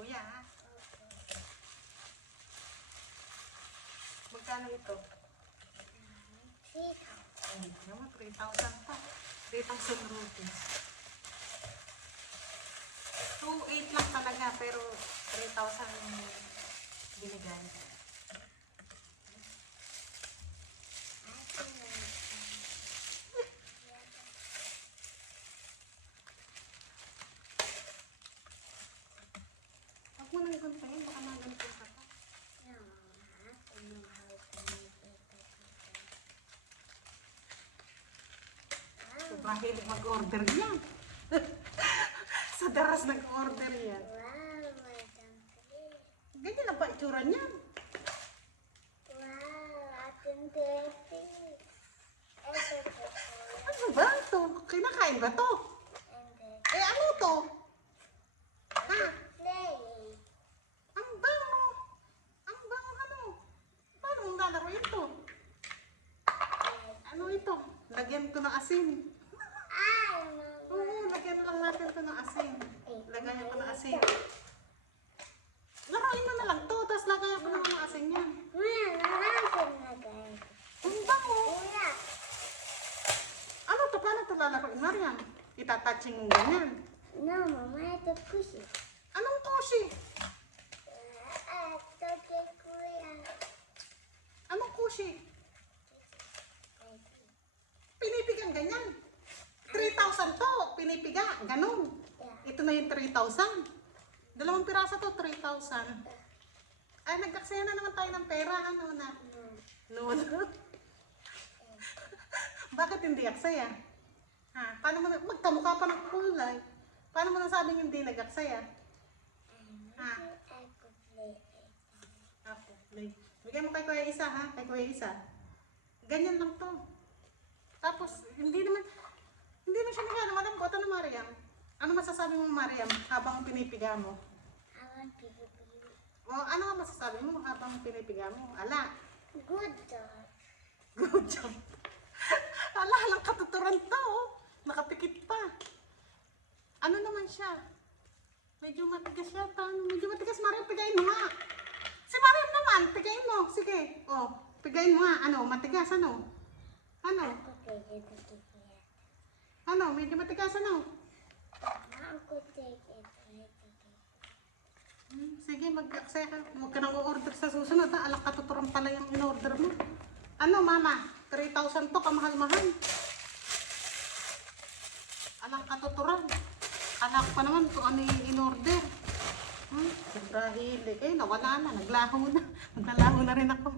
kuya, ha? Magkano ito? 3,000. Ay, naman, 3,000 pa. 3,000 rupees. 2,800 lang talaga, pero 3,000 binigay. Huwag mo nang guntahin, baka magantin ka pa. Sobrang hilig mag-order yan. Sa daras nag-order yan. Wow, Madam Chris. Ganyan lang ba itsura niyan? Wow, ating baby. Ito po. Ano ba ito? Kinakain ba to? And then, Eh ano to? Ha? play. Ang bango. Ang bango ano? Paano mong lalaroin to? Ano ito? Lagyan ko ng asin. Ay, Oo, lagyan lang natin ito ng asin. Lagayan ko ng asin. Laruin mo na lang to, tapos lagayan ko ng mga asin yan. narasan na guys. Ang bango. Kuya, Ano to? Paano ito lalaroin, Mariam? Itatouching mo ganyan. no, mama, ito pushi. Anong kushi? Ito kay kuya. Anong kushi? Pinipigang ganyan. 3,000 to, pinipiga, ganun. Yeah. Ito na yung 3,000. Dalawang pirasa to, 3,000. Ay, nagkaksaya na naman tayo ng pera. Ano na? No. Bakit hindi aksaya? Ha? Paano mo na, magkamukha pa ng kulay. Paano mo nasabing hindi nag-aksaya? Ha? Ako play. Ako, play. Bigay mo kay Kuya Isa, ha? Kay Kuya Isa. Ganyan lang to. Tapos, hindi na siya nagano, malambot. Ano, Mariam? Ano masasabi mo, Mariam, habang pinipiga mo? Awan pili-pili. O, ano nga masasabi mo habang pinipiga mo? Ala, Good dog. good job. Ala, lang katuturan to, oh. Nakapikit pa. Ano naman siya? Medyo matigas yata. Medyo matigas, Mariam, pigayin mo nga. Si Mariam naman, pigayin mo. Sige, oh, pigayin mo nga. Ano, matigas, ano? Ano? Ako pili-pili. Ano, medyo matigas, ano? Ako take it. Sige, mag-aksaya ka. Huwag ka nang order sa susunod, ha? Alak katuturan pala yung in-order mo. Ano, mama? 3,000 to, kamahal-mahal. Alak katuturan. Alak pa naman kung ano yung in-order. Sobra hilig. Eh, nawala na. Naglaho na. Naglalaho na rin ako.